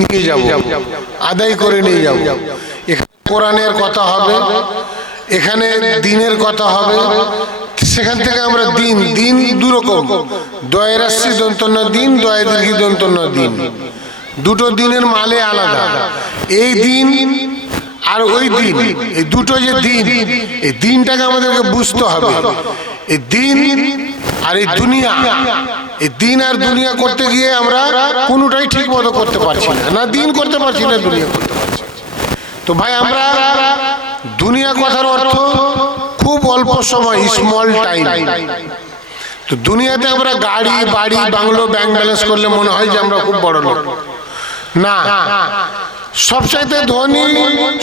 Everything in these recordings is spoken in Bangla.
নিয়ে যাব। আদায় করে নিয়ে যাব। এখানে কোরআনের কথা হবে, এখানে দিনের কথা হবে, সেখান থেকে আমরা দিন দিন দুরকম। দয়েরাশ্রী দন্তন্য দিন দয়া দীর্ঘি দন্তন্য দিন। দুটো দিনের মালে আলাদা। এই দিন আর ওই দিন, এই দুটো যে দিন, এই দিনটাকে আমাদেরকে বুঝতে হবে। এই দিন আর এই দুনিয়া। এই দিন আর দুনিয়া করতে গিয়ে আমরা কোনোটাই ঠিক মতো করতে পারছি না। না দিন করতে পারছি, না দুনিয়া করতে পারছি। তো ভাই, আমরা দুনিয়া কথার অর্থ খুব অল্প সময় স্মল টাইম তো দুনিয়াতে আমরা গাড়ি, বাড়ি, বাংলো ব্যাংক ব্যালেন্স করলে মনে হয় যে আমরা খুব বড় লোক। না সবচাইতে ধনী,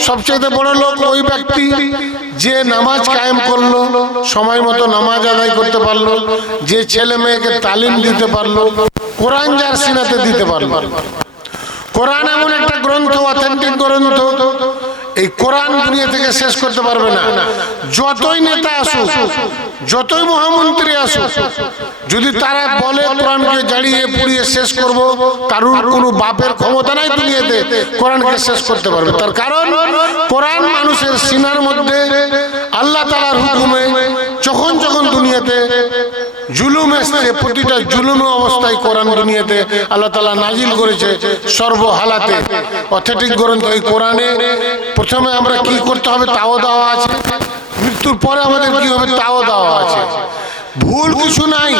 সবচাইতে বড় লোক ওই ব্যক্তি যে নামাজ কায়েম করল, সময় মতো নামাজ আদায় করতে পারল, যে ছেলে মেয়েকে তালিম দিতে পারল, কোরআন যার সিনাতে দিতে পারল। কোরআন এমন একটা গ্রন্থ অথেন্টিক গ্রন্থ এই কোরআন দুনিয়া থেকে শেষ করতে পারবে না। যতই নেতা আসুক, যতই মহামন্ত্রী আসুক, যদি তারা বলে কোরআনকে জাড়িয়ে পুড়িয়ে শেষ করব, কারুর কোনো বাপের ক্ষমতা নাই দুনিয়াতে, কোরআনকে শেষ করতে পারবে। তার কারণ, কোরআন মানুষের সিনার মধ্যে আল্লাহ তালার হুকুমে যখন যখন দুনিয়াতে জুলুম এসছে, প্রতিটা জুলুম অবস্থায় কোরআন দুনিয়াতে আল্লাহ তালা নাজিল করেছে সর্বহালাতে। অথেটিক গ্রন্থ এই কোরআনে। প্রথমে আমরা কি করতে হবে তাও দেওয়া আছে। মৃত্যুর পরে আমাদের কি হবে তাও দেওয়া আছে। ভুল কিছু নাই।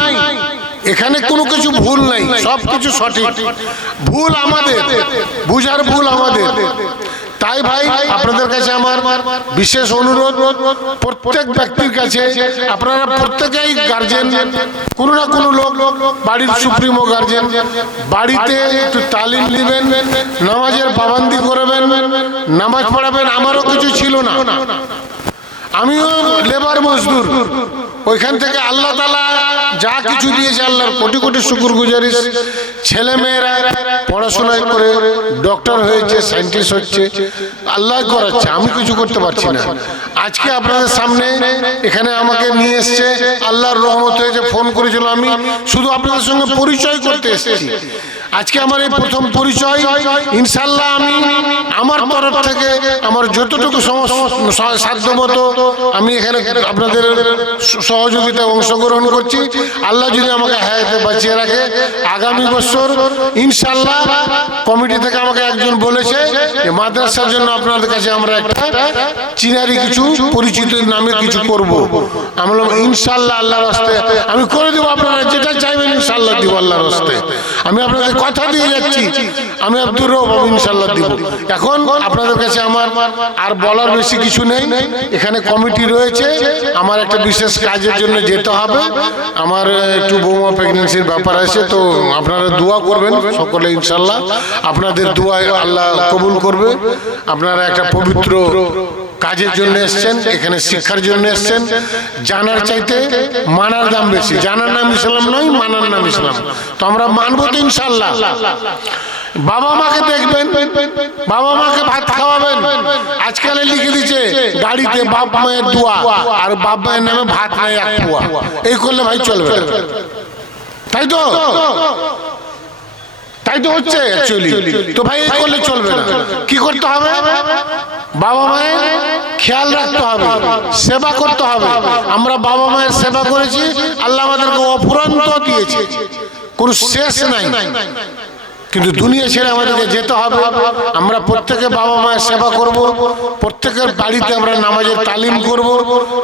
এখানে কোনো কিছু ভুল নাই সব কিছু সঠিক। ভুল আমাদের, বুঝার ভুল আমাদের। তাই ভাই, আপনাদের কাছে আমার বিশেষ অনুরোধ, প্রত্যেক ব্যক্তির কাছে, আপনারা প্রত্যেকেই গার্জেন কোনো না কোনো লোক বাড়ির সুপ্রিমো গার্জেন বাড়িতে একটু তালিম দিবেন, নামাজের পাবান্দি করবেন, নামাজ পড়াবেন, আমারও কিছু ছিল না। আমিও লেবার মজদুর। ওইখান থেকে আল্লাহ তালা যা কিছু দিয়েছে আল্লাহর কোটি কোটি শুকুর গুজারিস ছেলে মেয়েরা পড়াশোনায় করে ডক্টর হয়েছে সায়েন্টিস্ট হচ্ছে, আল্লাহ করাচ্ছে, আমি কিছু করতে পারছি না। আজকে আপনাদের সামনে এখানে আমাকে নিয়ে এসছে, আল্লাহর রহমত হয়েছে, ফোন করেছিল আমি, শুধু আপনাদের সঙ্গে পরিচয় করতে এসেছি। আজকে আমার এই প্রথম পরিচয় ইনশাল্লাহ আমি আমার তরফ থেকে আমার যতটুকু সাধ্য মতো আমি এখানে আপনাদের সহযোগিতা অংশগ্রহণ করছি। আল্লাহ যদি আমাকে হায়াতে বাঁচিয়ে রাখে, আগামী বছর ইনশাল্লাহ কমিটি থেকে আমাকে একজন বলেছে যে, মাদ্রাসার জন্য আপনাদের কাছে আমরা একটা চিনারি কিছু পরিচিত নামে কিছু করব। আমি বললাম ইনশাল্লাহ আল্লাহর হস্তে আমি করে দেবো আপনারা যেটা চাইবেন ইনশাল্লাহ দিব আল্লাহর হস্তে আমি আপনাদের কথা দিয়ে যাচ্ছি, আমি আব্দুর রব ইনশাল্লাহ দিব। এখন আপনাদের কাছে আমার আর বলার বেশি কিছু নেই। এখানে কমিটি রয়েছে, আমার একটা বিশেষ কাজের জন্য যেতে হবে। আমার একটু বৌমা প্রেগনেন্সির ব্যাপার আছে, তো আপনারা দোয়া করবেন সকলে ইনশাল্লাহ। আপনাদের দোয়া আল্লাহ কবুল করবে। আপনারা একটা পবিত্র কাজের জন্য এসছেন এখানে শিক্ষার জন্য এসছেন জানার চাইতে মানার দাম বেশি। জানার নাম ইসলাম নয় মানার নাম ইসলাম। তো আমরা মানবো তো ইনশাল্লাহ বাবা মাকে দেখবেন বাবা মাকে ভাত খাওয়াবেন। আজকাল লিখে দিচ্ছে গাড়িতে বাপ মায়ের দোয়া আর বাপ মায়ের নামে ভাত নাই এক পোয়া। এই করলে ভাই চলবে। তাই তো? তাই তো হচ্ছে অ্যাকচুয়ালি তো ভাই এই করলে চলবে না। কি করতে হবে? বাবা মায়ের খেয়াল রাখতে হবে। সেবা করতে হবে। আমরা বাবা মায়ের সেবা করেছি। আল্লাহ আমাদেরকে অফুরন্ত দিয়েছে। কোনো শেষ নাই। কিন্তু দুনিয়া ছেড়ে আমাদেরকে যেতে হবে। আমরা প্রত্যেকে বাবা মায়ের সেবা করব, প্রত্যেকের বাড়িতে আমরা নামাজের তালিম করব,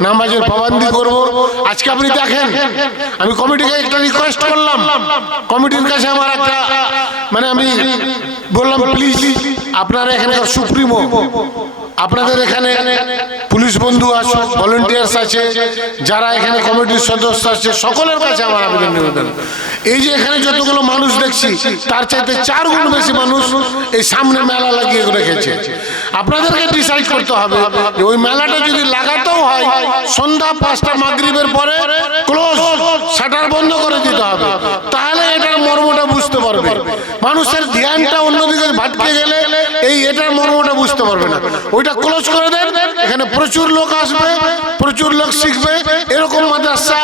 নামাজের পাবান্দি করব। আজকে আপনি দেখেন, আমি কমিটিকে একটা রিকোয়েস্ট করলাম। কমিটির কাছে আমার একটা মানে আমি বললাম প্লিজ আপনারা এখানকার সুপ্রিমো, আপনাদের এখানে পুলিশ বন্ধু আছে ভলেন্টিয়ার্স আছে, যারা এখানে কমিটির সদস্য আছে, সকলের কাছে আমার আবেদন নিবেদন। এই যে এখানে যতগুলো মানুষ দেখছি, তার চাইতে চার গুণ বেশি মানুষ এই সামনে মেলা লাগিয়ে রেখেছে। আপনাদেরকে ডিসাইড করতে হবে ওই মেলাটা যদি লাগাতেও হয়, সন্ধ্যা পাঁচটা মাগরিবের পরে ক্লোজ শাটার বন্ধ করে দিতে হবে। তাহলে এটার মর্মটা বুঝতে পারবে। মানুষের ধ্যানটা অন্যদিকে ভাটকে গেলে এই এটার মর্মটা বুঝতে পারবে না। ওইটা ক্লোজ করে দেন, এখানে প্রচুর লোক আসবে, প্রচুর লোক শিখবে এরকম মাদ্রাসা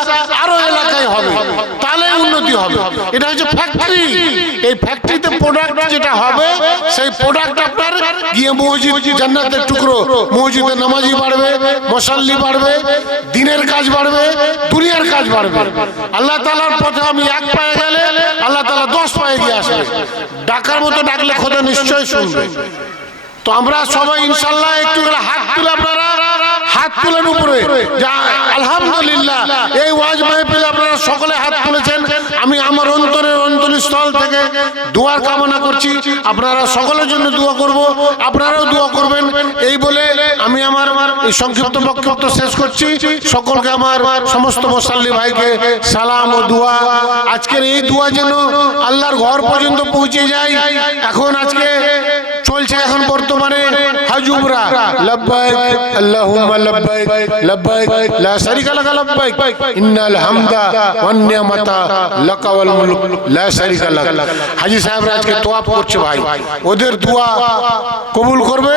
হচ্ছে ফ্যাক্টরি এই ফ্যাক্টরিতে প্রোডাক্ট যেটা হবে, সেই প্রোডাক্ট আপনার গিয়ে মসজিদ জান্নাতের টুকরো। মসজিদে নামাজি বাড়বে, মশাল্লি বাড়বে, দিনের কাজ বাড়বে, দুনিয়ার কাজ বাড়বে। আল্লাহ তালার পথে আমি এক পায়ে গেলে আল্লাহ তালা দশ পায়ে গিয়ে আসবে। ডাকার মতো ডাকলে খোদা নিশ্চয়ই শুনবে। তো আমরা সবাই ইনশাল্লাহ একটু হাত তুলে আপনারা হাত তুলেন উপরে। যা আলহামদুলিল্লাহ। এই ওয়াজ মাহফিলে আপনারা সকলে হাত তুলেছেন। আমি আমার অন্তরের অন্তরস্থল থেকে দোয়ার কামনা করছি। আপনারা সকলের জন্য দোয়া করব। আপনারাও দোয়া করবেন। এই বলে আমি আমার এই সংক্ষিপ্ত বক্তব্য শেষ করছি। সকলকে আমার সমস্ত মুসাল্লি ভাইকে সালাম ও দোয়া। আজকের এই দোয়া যেন আল্লাহর ঘর পর্যন্ত পৌঁছে যায়। এখন আজকে চলছে এখন বর্তমানে লব্বাইক, আল্লাহুম্মা লব্বাইক লব্বাইক, লা লাকা, লব্বাইক। ইন্নাল হামদা ওয়ান নিয়ামাতা লাকা ওয়াল মুলক, লা হাজী আজকে করছে ভাই। ওদের দোয়া কবুল করবে?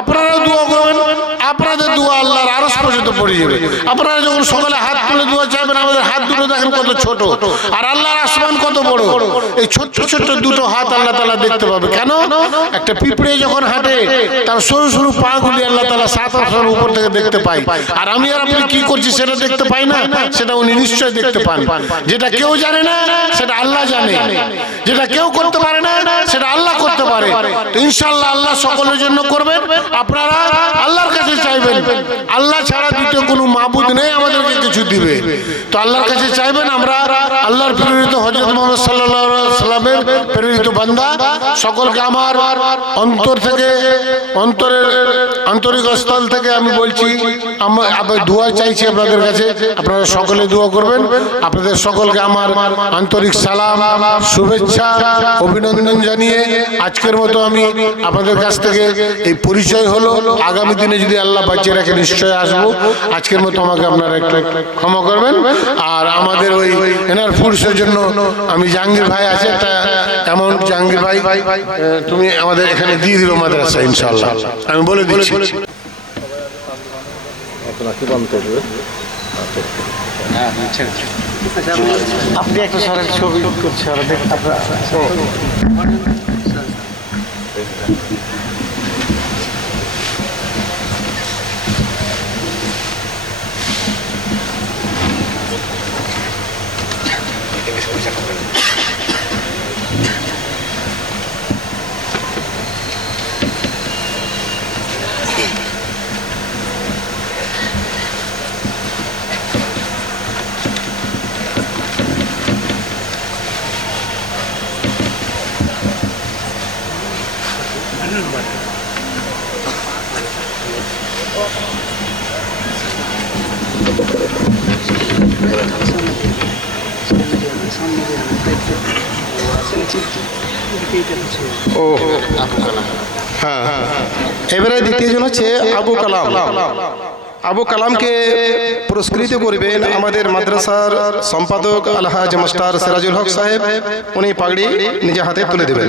আপনারাও দোয়া করবেন। আপনাদের দোয়া আল্লাহর আরশ পর্যন্ত পড়ে যাবে। আপনারা যখন সকালে হাত তুলে দোয়া চাইবেন আমাদের হাত দুটো দেখেন কত ছোট। আর আল্লাহর আসমান কত বড়। এই ছোট্ট ছোট্ট দুটো হাত আল্লাহ তাআলা দেখতে পাবে। কেন? একটা পিঁপড়ে যখন হাঁটে, তার সরু সরু পা গুলি আল্লাহ তাআলা সাত আসমান উপর থেকে দেখতে পাই আর আমি আর আপনি কি করছি সেটা দেখতে পাই না? সেটা উনি নিশ্চয় দেখতে পান। যেটা কেউ জানে না, সেটা আল্লাহ জানে। যেটা কেউ করতে পারে না, সেটা আল্লাহ করতে পারে। ইনশাল্লাহ আল্লাহ সকলের জন্য করবেন। আপনারা আল্লাহর কাছে চাইবেন। আল্লাহ ছাড়া দ্বিতীয় কোনো মাবুদ নেই আমাদেরকে কিছু দিবে। তো আল্লাহর কাছে চাইবেন আমরা আল্লাহর প্রেরিত হজরত মোহাম্মদ সাল্লাহ সাল্লামের প্রেরিত বান্দা। সকলকে আমার অন্তর থেকে, অন্তরের আন্তরিক স্থল থেকে আমি বলছি আমার দোয়া চাইছি আপনাদের কাছে। আপনারা সকলে দোয়া করবেন। আপনাদের সকলকে আমার আন্তরিক সালাম, শুভেচ্ছা, অভিনন্দন জানিয়ে আজকের মতো আমি আপনাদের কাছ থেকে এই পরিচয় হলো। আগামী দিনে যদি আল্লাহ বাঁচিয়ে রাখে নিশ্চয় আসব। আজকের মতো আমাকে আপনারা একটু ক্ষমা করবেন। আর আমাদের ওই এনার ফুডসের জন্য আমি জাহাঙ্গীর ভাই আছে একটা এমন জাহাঙ্গীর ভাই আহ, তুমি আমাদের এখানে দিয়ে দিবে মাদ্রাসা ইনশাল্লাহ আমি বলে দিচ্ছি। আপনি একটা সরের ছবি করছে আপনার ও হ্যাঁ। এবারে দ্বিতীয় জন হচ্ছে আবু কালাম। আবু কালামকে পুরস্কৃত করবেন আমাদের মাদ্রাসার সম্পাদক আলহাজ মাস্টার সিরাজুল হক সাহেব। উনি পাগড়ি নিজে হাতে তুলে দেবেন।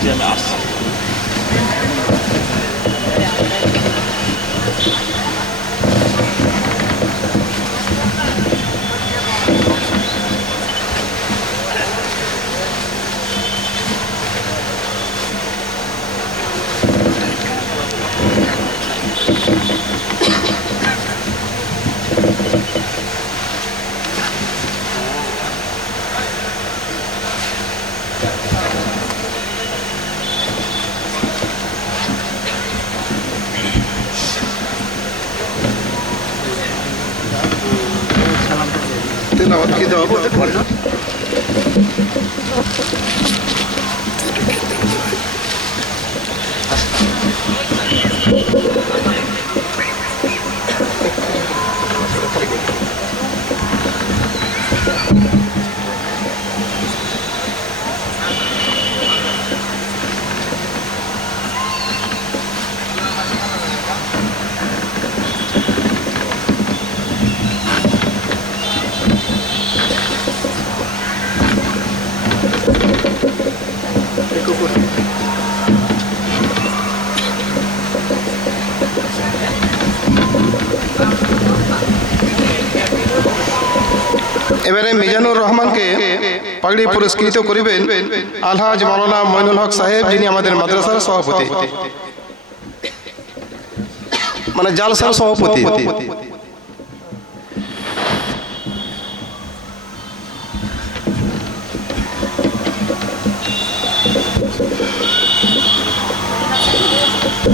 তেলাওয়াত কুকুর এবারে মিজানুর রহমানকে পাগড়ি পুরস্কৃত করিবেন আলহাজ মাওলানা মইনুল হক সাহেব যিনি আমাদের মাদ্রাসার সভাপতি মানে জালসার সভাপতি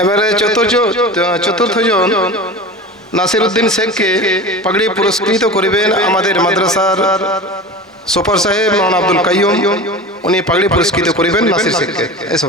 এবারে চতুর্থ চতুর্থ জন নাসিরউদ্দিন শেখকে পাগড়ি পুরস্কৃত করিবেন আমাদের মাদ্রাসার সুপার সাহেব মৌলানা আব্দুল কাইয়ুম। উনি পাগড়ি পুরস্কৃত করিবেন নাসির শেখকে এসো।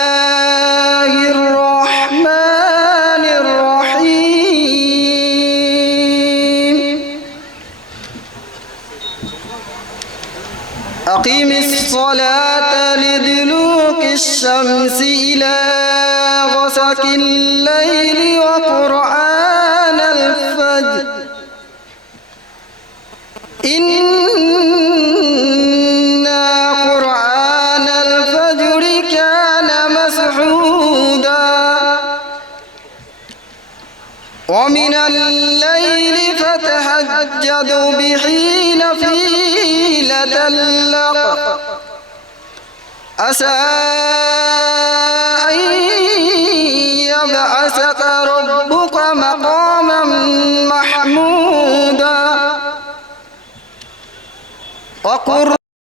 أقم الصلاة لدلوك الشمس إلى غسق الليل وقرآن الفجر. إن قرآن الفجر كان مسحودا. ومن الليل فتهجد به عسى أن يبعثك ربك مقاما محمودا. وقل